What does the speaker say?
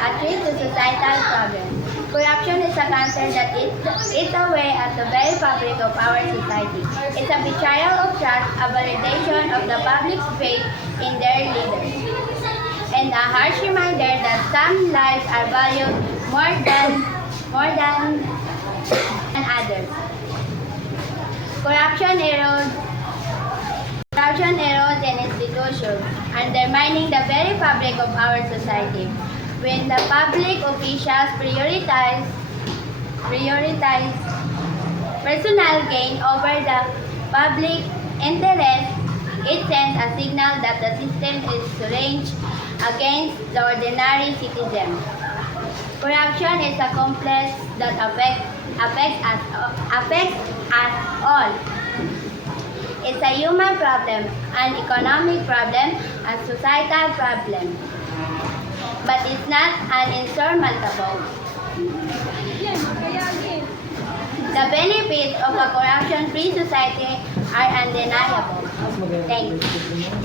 A threat to societal progress. Corruption is a cancer that eats away at the very fabric of our society. It's a betrayal of trust, a validation of the public's faith in their leaders, and a harsh reminder that some lives are valued more than others. Corruption erodes an institution, undermining the very fabric of our society. When the public officials prioritize personal gain over the public interest, it sends a signal that the system is ranged against the ordinary citizen. Corruption is a complex that affects us all. It's a human problem, an economic problem, a societal problem. But it's not uninsurmountable. The benefits of a corruption-free society are undeniable. Thank you.